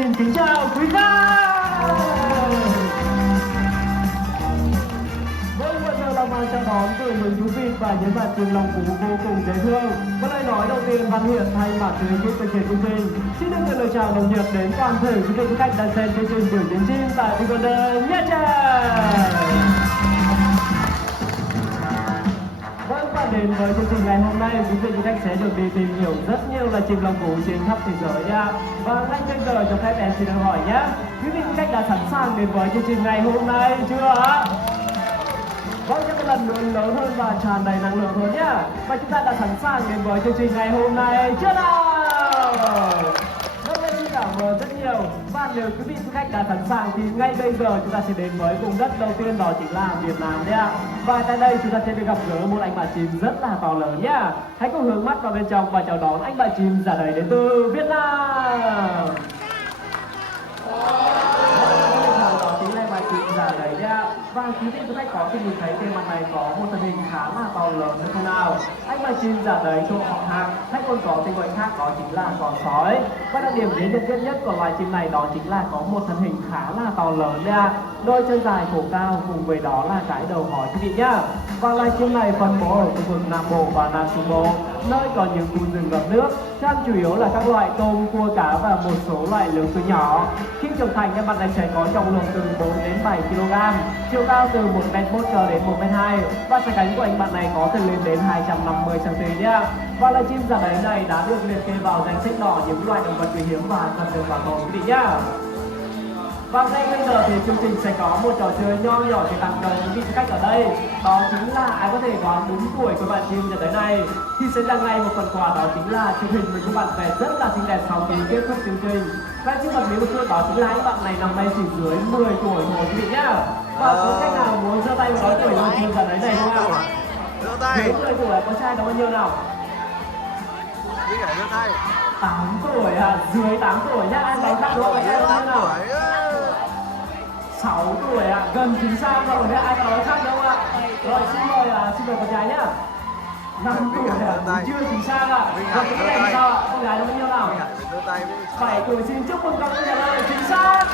Xin kính chào quý khách. Vâng, bây giờ là màn chào đón từ những thú vị và những bạn trường lòng cũ vô cùng dễ thương. Và lời nói đầu tiên Văn Hiển thay mặt cho ekip thực hiện chương trình xin được gửi lời chào nồng nhiệt đến toàn thể quý vị khách đang xem chương trình biểu diễn chim tại Taekwondo Nha Trang. Vâng, và đến với chương trình ngày hôm nay, quý vị khách sẽ được đi tìm hiểu rất nhiều là chim lông vũ trên khắp thế giới nha. Và ngay bây giờ cho phép em xin được hỏi nhé, quý vị khách đã sẵn sàng đến với chương trình ngày hôm nay chưa ạ? Vâng, cho một lần nữa lớn hơn và tràn đầy năng lượng hơn nhé. Và chúng ta đã sẵn sàng đến với chương trình ngày hôm nay chưa nào? Vâng, xin cảm ơn rất nhiều. Và nếu quý vị khách đã sẵn sàng thì ngay bây giờ chúng ta sẽ đến với vùng đất đầu tiên, đó chính là Việt Nam đấy ạ. Và tại đây chúng ta sẽ được gặp gỡ một anh bà chim rất là to lớn nhá. Hãy cùng hướng mắt vào bên trong và chào đón anh bà chim giả đời đến từ Việt Nam. Đó chính là anh bà chim giả đời đấy ạ. Và quý vị khách có thể nhìn thấy trên mặt này có một thân hình khá là to lớn đúng không nào? Anh bà chim giả đời thuộc họ hàng, hay còn có tên gọi khác đó chính là con sói. Và đặc điểm dễ nhận nhất của loài chim này đó chính là có một thân hình khá là to lớn đấy ạ. Đôi chân dài cổ cao cùng với đó là cái đầu hói quý vị nhá. Và loài chim này phân bố ở khu vực Nam Bộ và Nam Trung Bộ, nơi có những khu rừng ngập nước. Chăn chủ yếu là các loại tôm, cua, cá và một số loại lưới cưa nhỏ. Khi trưởng thành, em bạn này sẽ có trọng lượng từ 4 đến 7 kg, chiều cao từ 1m1 cho đến 1m2 và cái cánh của anh bạn này có thể lên đến 250 cm nhá. Và loài chim giả đấy này đã được liệt kê vào danh sách đỏ những loài động vật quý hiếm và cần được bảo tồn quý vị nhá. Và ngay bây giờ thì chương trình sẽ có một trò chơi nho nhỏ để tặng cho quý vị khách ở đây. Đó chính là ai có thể đoán đúng tuổi của bạn chim giả đấy này thì sẽ tặng ngay một phần quà, đó chính là chụp hình với các bạn vẻ rất là xinh đẹp sau khi kết thúc chương trình. Và trước mặt nếu một chút đó chính là anh bạn này năm nay chỉ dưới 10 tuổi thôi quý vị nhá. Và có khách nào muốn giơ tay vào nói tuổi của chim giả đấy này không ạ? Giơ tay. Dưới 10 tuổi có trai đó bao nhiêu nào? Đi cả giơ tay. 8 tuổi à? Dưới 8 tuổi nhá, anh đánh khác đúng không? Dưới 8 tuổi. 6 tuổi ạ, gần chính xác rồi nhé, ai có nói khác đâu ạ? Rồi xin mời con trai nhá. 5 tuổi ạ, chưa chính xác ạ. Rồi cái này thì sao ạ? Con gái nó bao nhiêu nào? 7 tuổi, xin chúc mừng con trả lời chính xác.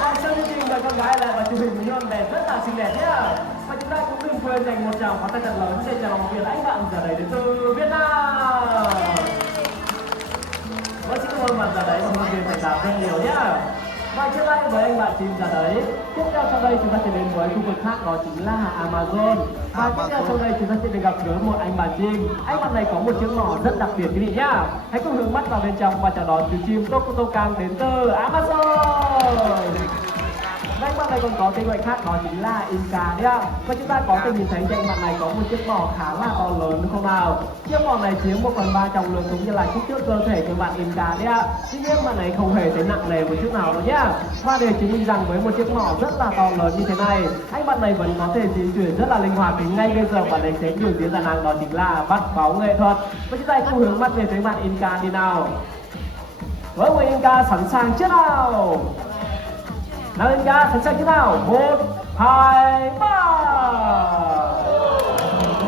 Và sau chương trình mời con gái lại và chụp hình với nhau đẹp rất là xinh đẹp nhá. Và chúng ta cũng đừng quên dành một tràng pháo tay thật lớn để chào mừng anh bạn giả đấy đến từ Việt Nam. Vâng, xin cảm ơn bạn giả đấy và huấn luyện viên thành rất nhiều nhá. Và trở lại với anh bạn chim giả đấy. Tiếp theo sau đây chúng ta sẽ đến với khu vực khác, đó chính là Amazon. Và tiếp theo sau đây chúng ta sẽ được gặp gỡ một anh bạn chim. Anh bạn này có một chiếc mỏ rất đặc biệt quý vị nhá. Hãy cùng hướng mắt vào bên trong và chào đón chú chim Tokotokang đến từ Amazon. Anh bạn này còn có tên gọi khác đó chính là Inca đấy ạ. Và chúng ta có thể nhìn thấy anh bạn này có một chiếc mỏ khá là to lớn đúng không nào? Chiếc mỏ này chiếm 1/3 trọng lượng cũng như là kích thước cơ thể của bạn Inca đấy ạ. Tuy nhiên bạn này không hề thấy nặng nề một chút nào đâu nhá. Và để chứng minh rằng với một chiếc mỏ rất là to lớn như thế này, anh bạn này vẫn có thể di chuyển rất là linh hoạt, thì ngay bây giờ bạn này sẽ biểu diễn khả năng đó chính là bắt bóng nghệ thuật. Và chúng ta cùng hướng mắt về phía bạn Inca đi nào. Với một Inca sẵn sàng chưa nào? Nào Inca sẵn sàng chưa nào? 1, 2, 3.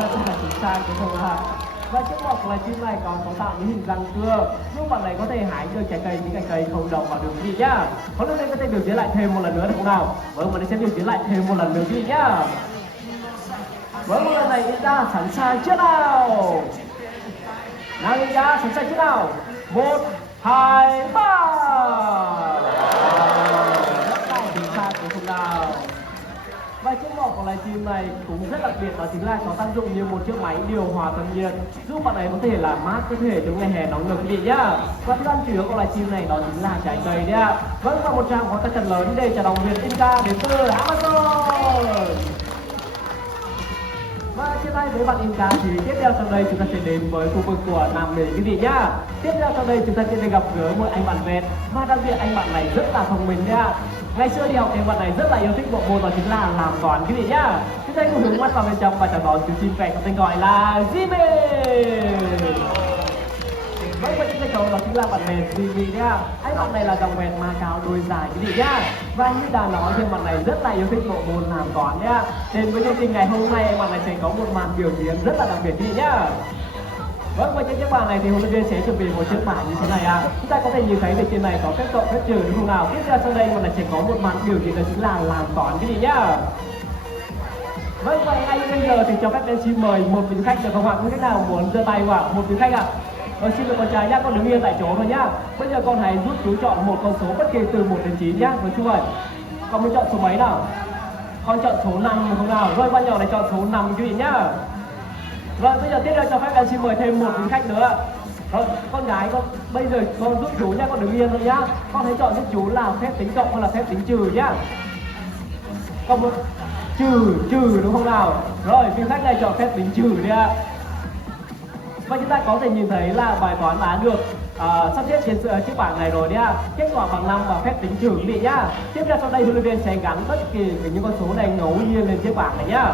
Rất là chính xác đúng không ạ? Và chiếc mỏ của loài chim này còn có tạo những hình răng cưa giúp bạn này có thể hái được trái cây, những cành cây không độc vào đường gì nhá. Huấn luyện viên có thể biểu diễn lại thêm một lần nữa được không nào? Vâng, mình sẽ biểu diễn lại thêm một lần nữa gì nhá. Vâng, một lần này Inca sẵn sàng chưa nào? Nào Inca sẵn sàng chưa nào? 1, 2, 3. Và chiếc mỏ của loài chim này cũng rất đặc biệt, đó chính là có tác dụng như một chiếc máy điều hòa thân nhiệt giúp bạn ấy có thể làm mát cơ thể trong ngày hè nóng nực quý vị nhá. Và thức ăn chủ yếu của loài chim này đó chính là trái cây đấy ạ. Vâng, và một tràng pháo tay thật lớn để chào đón viên Inca đến từ Amazon. Và chia tay với bạn Inca thì tiếp theo sau đây chúng ta sẽ đến với khu vực của Nam Mỹ quý vị nhá. Tiếp theo sau đây chúng ta sẽ gặp gỡ một anh bạn Việt, và đặc biệt anh bạn này rất là thông minh nhá. Ngày xưa đi học thì bạn này rất là yêu thích bộ môn đó chính là làm toán quý vị nhá. Chúng ta cùng hướng mắt vào bên trong và chào đón chú chim vẹt có tên gọi là Jimmy. Vâng, và chúng ta chào đó chính là bạn vẹt Jimmy nhá. Anh bạn này là dòng vẹt ma cao đuôi dài quý vị nhá. Và như đã nói thì bạn này rất là yêu thích bộ môn làm toán nhá. Đến với chương trình ngày hôm nay, bạn này sẽ có một màn biểu diễn rất là đặc biệt quý vị nhá. Vâng, và trên chiếc bàn này thì huấn luyện viên sẽ chuẩn bị một chiếc bảng như thế này à. Chúng ta có thể nhìn thấy về trên này có phép cộng phép trừ đúng không nào? Tiếp theo sau đây mình sẽ có một màn biểu diễn đó chính là làm toán cái gì nhá. Vâng, và ngay bây giờ thì cho phép em xin mời một vị khách được không ạ? Có khách nào muốn giơ tay vào một vị khách ạ? Xin được con trai nhá, con đứng yên tại chỗ thôi nhá. Bây giờ con hãy giúp chú chọn một con số bất kỳ từ 1 đến 9 nhá. Nói chung vậy. Con muốn chọn số mấy nào? Con chọn số 5 được không nào? Rồi bạn nhỏ này chọn số 5 quý vị nhá. Rồi bây giờ tiếp theo cho phép em xin mời thêm một vị khách nữa. Rồi con gái con bây giờ con giúp chú nhá, con đứng yên thôi nhá. Con hãy chọn giúp chú là phép tính cộng hay là phép tính trừ nhá. Con muốn trừ đúng không nào? Rồi vị khách này chọn phép tính trừ đi ạ. Và chúng ta có thể nhìn thấy là bài toán đã được sắp xếp trên chiếc bảng này rồi nhá. Kết quả bằng 5 và phép tính trừ quý vị nhá. Tiếp theo sau đây huấn luyện viên sẽ gắn bất kỳ những con số này ngẫu nhiên lên chiếc bảng này nhá.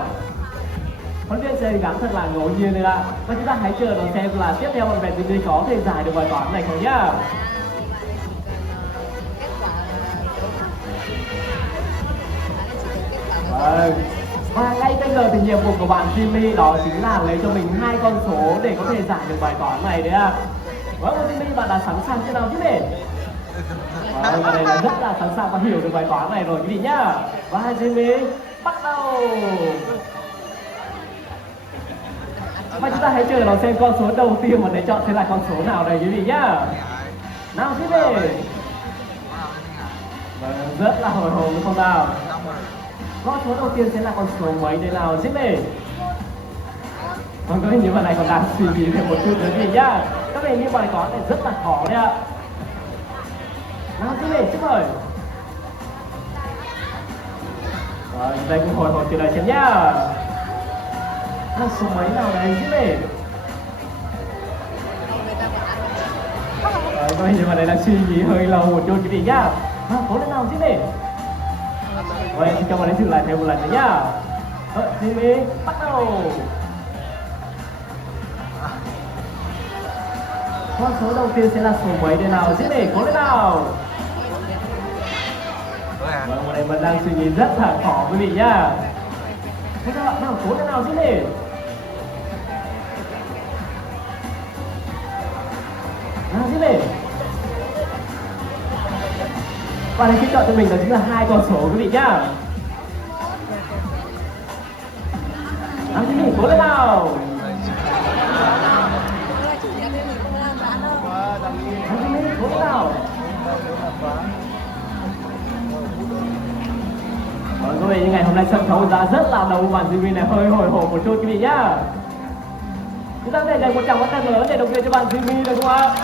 Huấn luyện viên sẽ gắn thật là ngẫu nhiên đây ạ. Và chúng ta hãy chờ đón xem là tiếp theo bạn bè mình có thể giải được bài toán này không nhá. Và ngay bây giờ thì nhiệm vụ của bạn Jimmy đó chính là lấy cho mình 2 con số để có thể giải được bài toán này đấy ạ. Vâng, Jimmy bạn đã sẵn sàng chưa nào Jimmy? Vâng, và đây là rất là sẵn sàng và hiểu được bài toán này rồi quý vị nhá. Và Jimmy bắt đầu. Và chúng ta hãy chờ đón xem con số đầu tiên mà để chọn sẽ là con số nào đây quý vị nhá. Nào Jimmy. Vâng, rất là hồi hộp đúng không nào? Con số đầu tiên sẽ là con số mấy đây nào Jimmy? Vâng, có hình như bạn này còn đang suy nghĩ thêm một chút nữa gì nhá. Các bạn như bài toán này rất là khó đấy ạ. Nào Jimmy, xin mời. Rồi, đây cũng hồi hộp chờ đợi xem nhá. Số mấy nào đây Jimmy? Rồi, có hình như bạn này đang suy nghĩ hơi lâu một chút cái gì nhá. Cố lên nào Jimmy. Rồi, xin cho bạn ấy thử lại thêm một lần nữa nhá. Jimmy, bắt đầu. Con số đầu tiên sẽ là số mấy đây nào Jimmy, cố lên nào. Vâng, bọn em vẫn đang suy nghĩ rất là khó quý vị nhá. Thế các bạn nào cố lên nào Jimmy. Nào Jimmy. Và đây khi chọn cho mình đó chính là 2 con số quý vị nhá. Nào Jimmy, cố lên nào. Cố lên nào. Vâng, quý vị, như ngày hôm nay sân khấu ra rất là đầu bạn Jimmy này hơi hồi hộp một chút quý vị nhá. Chúng ta để dành một tràng pháo tay lớn để động viên cho bạn Jimmy được không ạ?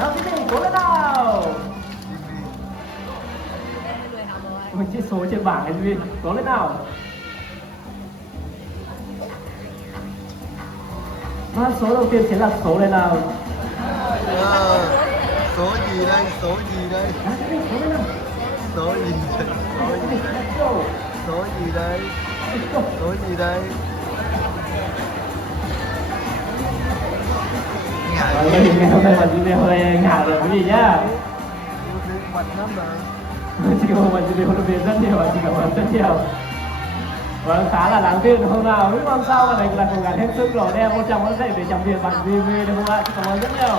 Nào Jimmy, cố lên nào. Mình chỉ số trên bảng này Jimmy, cố lên nào. Và số đầu tiên sẽ là số đây nào. Số gì đây? Số gì đây? Số gì đây? Số gì đây? Số gì đây? Ngày hôm nay bạn Jimmy hơi ngại rồi cái gì nhá. Xin cảm ơn bạn Jimmy huấn luyện viên rất nhiều, xin cảm ơn rất nhiều. Vâng, khá là đáng tiếc đúng không nào? Biết mong sao mà này là cố gắng hết sức rồi, đeo một trong vấn đề để chăm tiền bạn Jimmy đúng không ạ? Xin cảm ơn rất nhiều.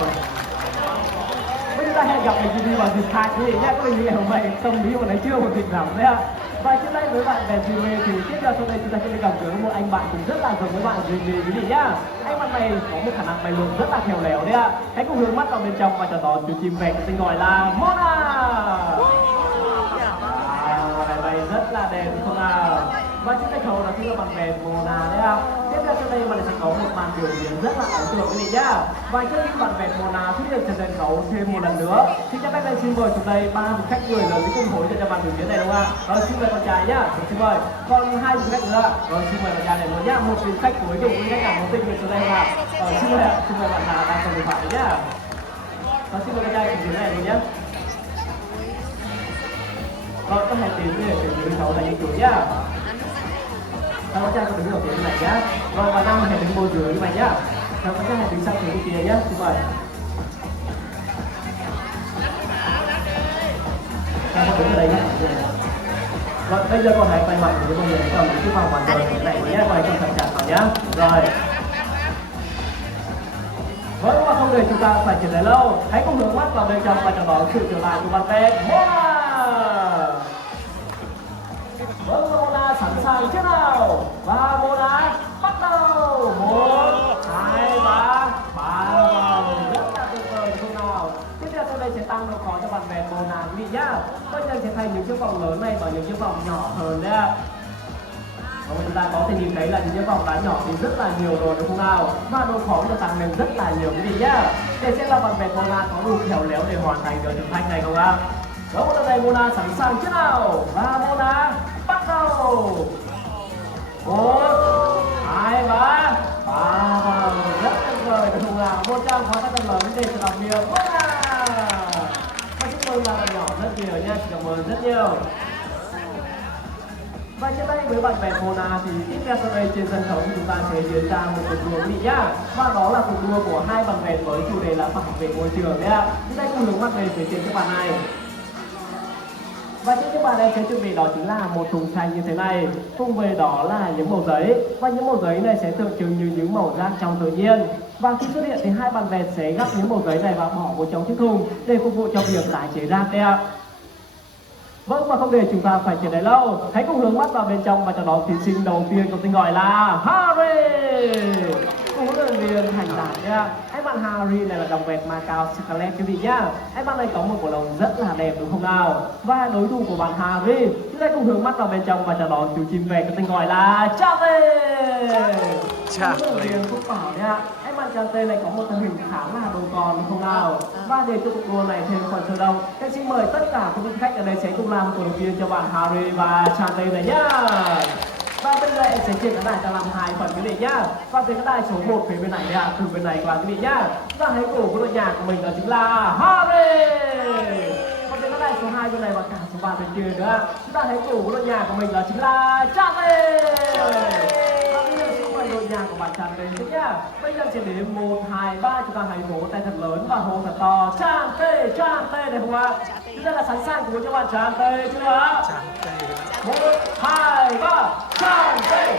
Bây giờ ta hẹn gặp lại Jimmy vào dịp khác quý vị nhé. Các bạn ngày hôm nay tâm lý của nó chưa một dịp lắm đấy ạ. Và trước đây với bạn bè Jimmy thì tiếp theo sau đây chúng ta sẽ đi gặp gỡ một anh bạn cũng rất là giống với bạn Jimmy quý vị nhá. Anh bạn này có một khả năng bay lượn rất là khéo léo đấy ạ. Hãy cùng hướng mắt vào bên trong và chào đón chú chim vẹt tên gọi là Mona. Bay rất là đẹp đúng không nào? Và chiếc tay cầu đó chính là bạn bè Mona đấy ạ. Tiếp theo sau đây bạn sẽ có một màn biểu diễn rất là ấn tượng quý vị nhá. Và trước khi bạn bè Mona xuất hiện trên sân khấu thêm một lần nữa thì cho phép em xin mời chúng đây 3 vị khách người lớn cùng hối cho màn biểu diễn này đúng không ạ? Rồi xin mời con trai nhá, xin mời. Còn 2 vị khách nữa. Rồi xin mời bạn trai này nữa nhá. Một vị khách cuối cùng với khách nào muốn tình nguyện xuống đây không ạ? Xin mời bạn nào đang cầm điện thoại nhá. Rồi xin mời con trai cùng dưới này luôn nhá. Rồi các hãy tìm về sân khấu này như nhá. Các bạn trai có đứng ở phía này nhá. Rồi và Nam hãy đứng ngồi dưới như này nhá. Các bạn trai hãy đứng sang phía bên kia nhá. Xin mời. Các bạn đứng ở đây nhá. Rồi bây giờ còn hãy quay mặt với mọi người cầm cái vòng hoàn toàn như này nhé. Quay trong thật chặt vào nhá. Rồi. Vâng, mà không để chúng ta phải chờ đợi lâu, hãy cùng hướng mắt vào bên trong và chào đón sự trở lại của bàn tay Mona. Vâng, Mona sẵn sàng chưa nào? Và Mona bắt đầu. 1, 2, 3, vào. Rất là tuyệt vời không nào? Tiếp theo sau đây sẽ tăng độ khó cho bạn bè Mona quý vị nhá. Bây giờ sẽ thay những chiếc vòng lớn này vào những chiếc vòng nhỏ hơn đấy ạ. Và chúng ta có thể nhìn thấy là những chiếc vòng đá nhỏ thì rất là nhiều rồi đúng không nào? Và độ khó sẽ tăng lên rất là nhiều quý vị nhá. Để xem là bạn bè Mona có đủ khéo léo để hoàn thành được thử thách này không ạ? Đó, một lần này Mona sẵn sàng chưa nào? Và Mona bắt đầu. 1, 2, 3, vào. Rất tuyệt vời đúng không nào? Một trang hóa thân lớn để cho làm việc Mona. Và chúc mừng bạn nhỏ rất nhiều nha, cảm ơn rất nhiều. Và trên đây với bạn bè Mona thì tiếp theo sau đây trên sân khấu chúng ta sẽ diễn ra một cuộc đua vị nhá. Và đó là cuộc đua của hai bạn bè với chủ đề là bảo vệ môi trường đấy ạ. Chúng ta cùng hướng mắt về phía trên các bạn này. Và trên các bạn đây sẽ chuẩn bị đó chính là một thùng xanh như thế này, cùng với đó là những mẩu giấy. Và những mẩu giấy này sẽ tượng trưng như những màu rác trong tự nhiên. Và khi xuất hiện thì hai bạn bè sẽ gắp những mẩu giấy này và bỏ vào trong chiếc thùng để phục vụ cho việc tái chế rác đấy ạ. Vâng, và không để chúng ta phải chờ đợi lâu, hãy cùng hướng mắt vào bên trong và chào đón thí sinh đầu tiên có tên gọi là Harry. Huấn luyện viên thành đạt nha. Anh bạn Harry này là đồng vẹt Macau Scarlet quý vị nhá. Anh bạn này có một bộ lông rất là đẹp đúng không nào? Và đối thủ của bạn Harry, chúng ta cùng hướng mắt vào bên trong và chào đón chú chim vẹt có tên gọi là Charlie. Huấn luyện viên Phúc Bảo nha. Anh bạn Charlie này có một thân hình khá là đồ con đúng không nào? Và để cho cuộc đua này thêm phần sôi động, tôi xin mời tất cả các vị khách ở đây sẽ cùng làm cổ động viên cho bạn Harry và Charlie này nhá. Và bây giờ em sẽ chia cái đài ra làm hai phần quý vị nhá. Và từ cái đài số 1 phía bên này ạ, từ bên này qua quý vị nhá. Và hãy cổ của đội nhạc của mình đó chính là Harry. Và từ cái đài số 2 bên này và cả số 3 bên kia nữa, chúng ta hãy cổ của đội nhạc của mình đó chính là Charlie. Và bây giờ xin mời đội nhạc của bạn Charlie trước nhá. Bây giờ sẽ đến 1, 2, 3, chúng ta hãy vỗ tay thật lớn và hô thật to Charlie này không ạ? Chúng ta là sẵn sàng cùng cho bạn Charlie chưa ạ? 1, 2, 3, Charlie.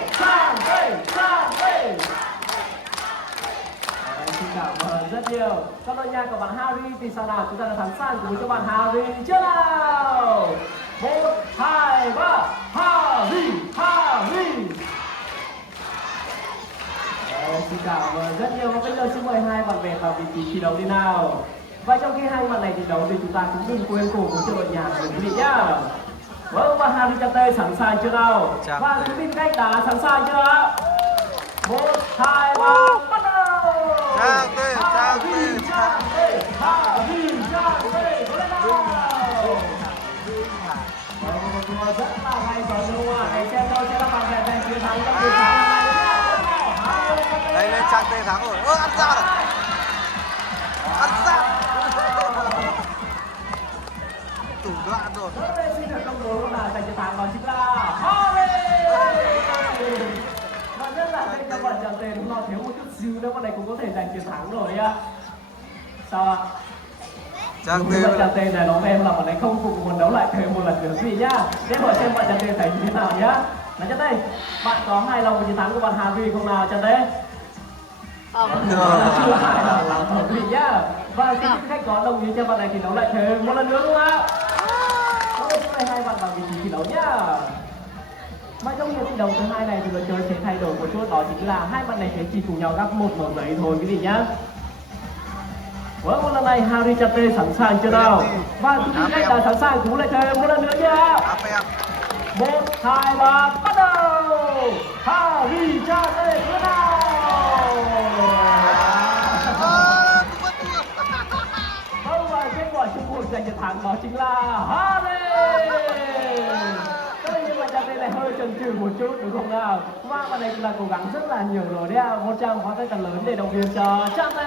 Xin cảm ơn rất nhiều. Trong đội nhạc của bạn Harry thì sao nào? Chúng ta đã sẵn sàng cùng cho bạn Harry chưa nào? 1, 2, 3, Harry. Xin cảm ơn rất nhiều. Và bây giờ xin mời hai bạn bè vào vị trí thi đấu đi nào. Và trong khi hai bạn này thi đấu thì chúng ta cũng đừng quên cổ vũ cho đội nhạc của quý vị nhá. Vâng, và Harry Chante sẵn sàng chưa nào? Và quý vị khách đã sẵn sàng chưa ạ? 1, 2, 3, bắt đầu! Harry, có lên nào! Vâng, rất là hay rồi đúng không ạ? Hãy xem đâu sẽ là bạn bè giành chiến thắng trong buổi sáng hôm nay. Đây lên Chante thắng rồi. Ăn ra rồi. Tủ đoạn rồi. Đây xin được công bố là giành chiến thắng đó chính là Harry. Và rất là đây các bạn chàng tên đúng không? Thiếu một chút xíu nữa bạn này cũng có thể giành chiến thắng rồi ạ. Sao ạ? Chàng tên này nói em là bạn này không phục muốn đấu lại thêm một lần nữa gì nhá. Để hỏi xem bạn chàng tên thấy như thế nào nhá. Nói chân đây, bạn có hài lòng với chiến thắng của bạn Harry không nào chàng tên? Chưa hài lòng lắm rồi quý vị nhá. Và xin khách có đồng ý cho bạn này thi đấu lại thêm một lần nữa đúng không ạ? Hôm nay hai bạn vào vị trí thi đấu nhá. Và trong hiệp thi đấu thứ hai này thì người chơi sẽ thay đổi một chút, đó chính là hai bạn này sẽ chỉ cùng nhau gắp một mẩu giấy thôi quý vị nhá. Vâng, một lần này Harry Chante sẵn sàng chưa nào? Và quý vị khách đã sẵn sàng cùng lại thêm một lần nữa nhá. 1, 2, 3, bắt đầu! Harry Chante chưa nào? Vâng, và kết quả chung cuộc giành chiến thắng đó chính là Harry. Nhưng mà Chante này hơi chần chừ một chút đúng không nào? Và bạn này cũng đã cố gắng rất là nhiều rồi đấy ạ. Một tràng pháo tay thật lớn để động viên cho Chante.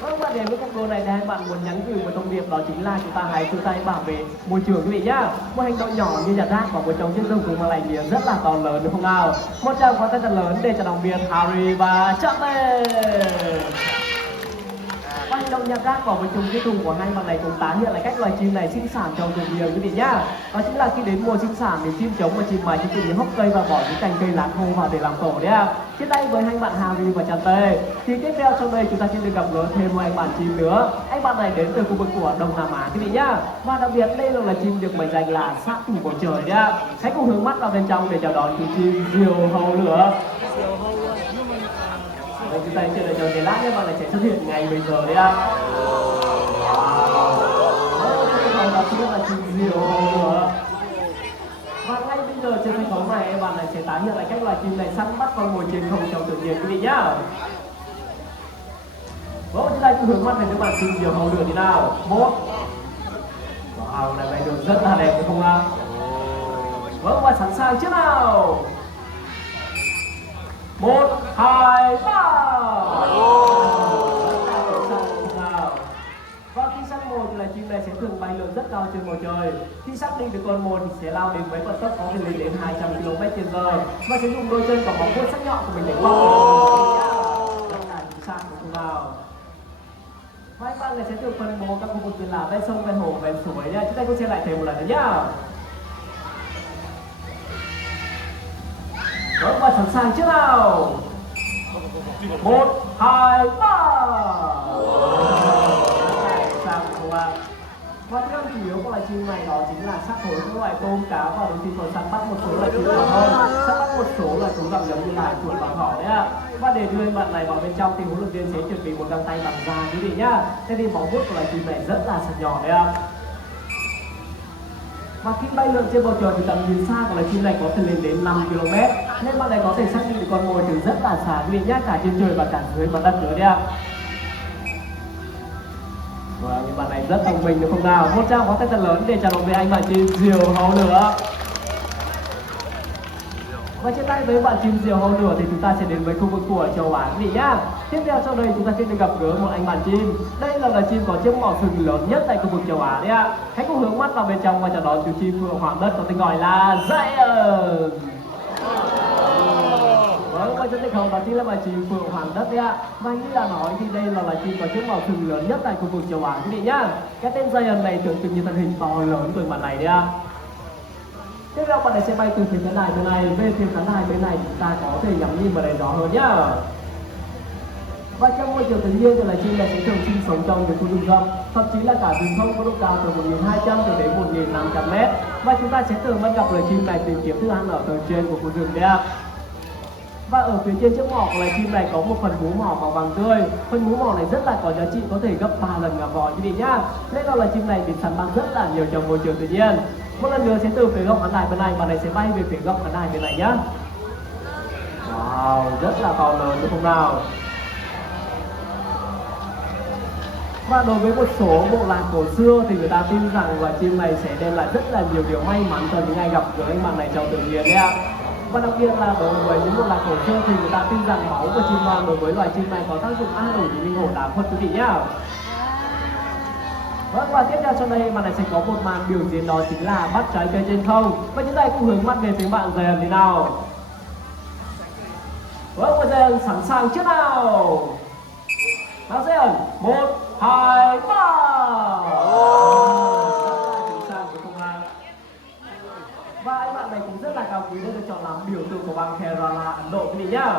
Vâng, và đến với cuộc đua này thì hai bạn muốn nhắn gửi một thông điệp đó chính là chúng ta hãy chung tay bảo vệ môi trường quý vị nhá. Một hành động nhỏ như nhặt rác vào một trong chiếc rừng cùng mang lại ý nghĩa rất là to lớn đúng không nào? Một tràng pháo tay thật lớn để cho động viên Harry và Chante. Và hành động nhạc gác vào với chung cái thùng của hai bạn này cũng tái hiện lại cách loài chim này sinh sản trong tự nhiên quý vị nhá. Đó chính là khi đến mùa sinh sản thì chim trống và chim mái chúng tự nhiên hốc cây và bỏ những cành cây lá khô vào để làm tổ đấy ạ. Trên đây với hai bạn Harry và Trần Tê thì tiếp theo trong đây chúng ta sẽ được gặp gỡ thêm một anh bạn chim nữa. Anh bạn này đến từ khu vực của Đông Nam Á quý vị nhá. Và đặc biệt đây là loài chim được mệnh danh là sát thủ bầu trời đấy ạ. Hãy cùng hướng mắt vào bên trong để chào đón chú chim diều hâu lửa. Đây, chúng ta chưa đợi chờ để lát nhé, bạn này sẽ xuất hiện ngay bây giờ đấy ạ. Đó chính là chim diều hâu lửa. Và ngay bây giờ trên sân khấu này em bạn này sẽ tái hiện lại cách loài chim này săn bắt con mồi trên không trong tự nhiên quý vị nhá. Vâng, chúng ta cùng hướng mắt về các bạn chim diều hâu lửa thế nào. Một. Wow, này bay được rất là đẹp phải không ạ? Vâng, và sẵn sàng chưa nào? 1, 2, 3. Và khi săn mồi thì loài chim này sẽ thường bay lượn rất cao trên bầu trời. Khi xác định được con mồi thì sẽ lao đến với vận tốc có thể lên đến 200 km/h và sẽ dùng đôi chân và móng vuốt sắc nhọn của mình để quăng rất là chính xác của chúng nào. Và anh bạn này sẽ được phân bố các khu vực như là ven sông, ven hồ, ven suối nha. Chúng ta cùng xem lại thêm một lần nữa nhá. Vâng, và sẵn sàng chưa nào? 1, 2, 3. Và thức ăn chủ yếu của loài chim này đó chính là xác thối các loại tôm, cá và đôi khi còn săn bắt một số loài chim nhỏ hơn, săn bắt một số loài thú gặm giống như là chuột và thỏ đấy ạ. Và để đưa bạn này vào bên trong thì huấn luyện viên sẽ chuẩn bị một găng tay bằng da quý vị nhá. Thế thì móng vuốt của loài chim này rất là sắc nhọn đấy ạ. Và khi bay lượn trên bầu trời thì tầm nhìn xa của loài chim này có thể lên đến 5 km, nên bạn này có thể xác định được con mồi từ rất là xa quý vị nhá, cả trên trời và cả dưới mặt đất nữa đấy ạ. Và những bạn này rất thông minh đúng không nào? Một tràng pháo tay thật lớn để chào đón với anh bạn chim diều hâu lửa. Và trên tay với bạn chim diều hâu lửa thì chúng ta sẽ đến với khu vực của châu Á quý vị nhá. Tiếp theo sau đây chúng ta sẽ được gặp gỡ một anh bạn chim. Đây là loài chim có chiếc mỏ sừng lớn nhất tại khu vực châu Á đấy ạ. Hãy cùng hướng mắt vào bên trong và chào đón chú chim phượng hoàng đất có tên gọi là Giant. Vâng, và trên sân khấu đó chính là loài chim phượng hoàng đất đấy ạ. Và như đã nói thì đây là loài chim có chiếc mỏ sừng lớn nhất tại khu vực châu Á quý vị nhá. Cái tên Giant này tượng trưng như thân hình to lớn của bạn này đấy ạ. Tiếp theo bạn này sẽ bay từ phía khán đài bên này về phía khán đài bên này, chúng ta có thể ngắm nhìn vào đây rõ hơn nhá. Và trong môi trường tự nhiên thì loài chim này sẽ thường sinh sống trong những khu rừng rậm, thậm chí là cả rừng thông có độ cao từ 1.200 cho đến 1.500 m. Và chúng ta sẽ thường bắt gặp loài chim này tìm kiếm thức ăn ở tầng trên của khu rừng đấy ạ. Và ở phía trên chiếc mỏ của loài chim này có một phần mú mỏ màu vàng tươi. Phần mú mỏ này rất là có giá trị, có thể gấp 3 lần ngà voi quý vị nhá. Nên là loài chim này bị săn bắn rất là nhiều trong môi trường tự nhiên. Một lần nữa sẽ từ phía góc khán đài bên này, bạn này sẽ bay về phía góc khán đài bên này nhá. Wow, rất là to lớn đúng không nào? Và đối với một số bộ lạc cổ xưa thì người ta tin rằng loài chim này sẽ đem lại rất là nhiều điều may mắn cho những ai gặp gỡ anh bạn này trong tự nhiên đấy ạ. Và đặc biệt là đối với những bộ lạc cổ xưa thì người ta tin rằng máu của chim non đối với loài chim này có tác dụng an ủi những linh hồn đã khuất quý vị nhá. Vâng, và tiếp theo sau đây bạn này sẽ có một màn biểu diễn đó chính là bắt trái cây trên không. Và chúng ta cùng hướng mắt về phía bạn Giant thế nào. Vâng, và Giant sẵn sàng chưa nào? Nào Giant, 1, 2, 3. Và anh bạn này cũng rất là cao quý để được chọn làm biểu tượng của bang Kerala, Ấn Độ quý vị nhá.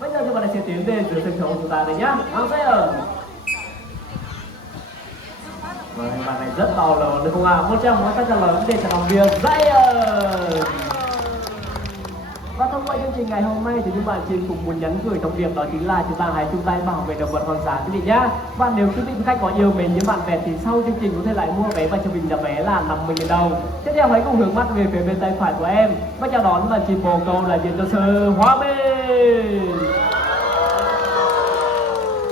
Bây giờ thì bạn này sẽ tiến về dưới sân khấu của chúng ta đây nhá. Nào Giant. Vâng, anh bạn này rất to lớn đúng không ạ? Một tràng pháo tay thật lớn để chào đón viên Giant. Và thông qua chương trình ngày hôm nay thì những bạn chim cũng muốn nhắn gửi thông điệp đó chính là chúng ta hãy chung tay bảo vệ động vật hoang dã quý vị nhá. Và nếu quý vị khách có yêu mến những bạn Việt thì sau chương trình có thể lại mua vé và cho mình giá vé là 50.000 đồng. Tiếp theo hãy cùng hướng mắt về phía bên tay phải của em và chào đón bạn chim bồ câu đại diện cho sự hòa bình.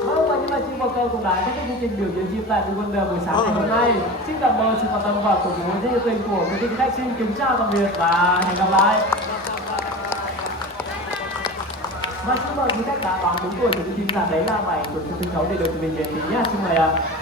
Vâng, và những bạn chim bồ câu cũng đã kết thúc chương trình biểu diễn chim tại Big Wonder buổi sáng ngày hôm nay. Xin cảm ơn sự quan tâm và cổ vũ rất nhiệt tình của quý vị khách. Xin kính chào tạm biệt và hẹn gặp lại. Và xin mời quý khách đã đón đúng tuổi của chương trình, đấy là bài của sân khấu để được mình về tí nhá. Xin mời ạ.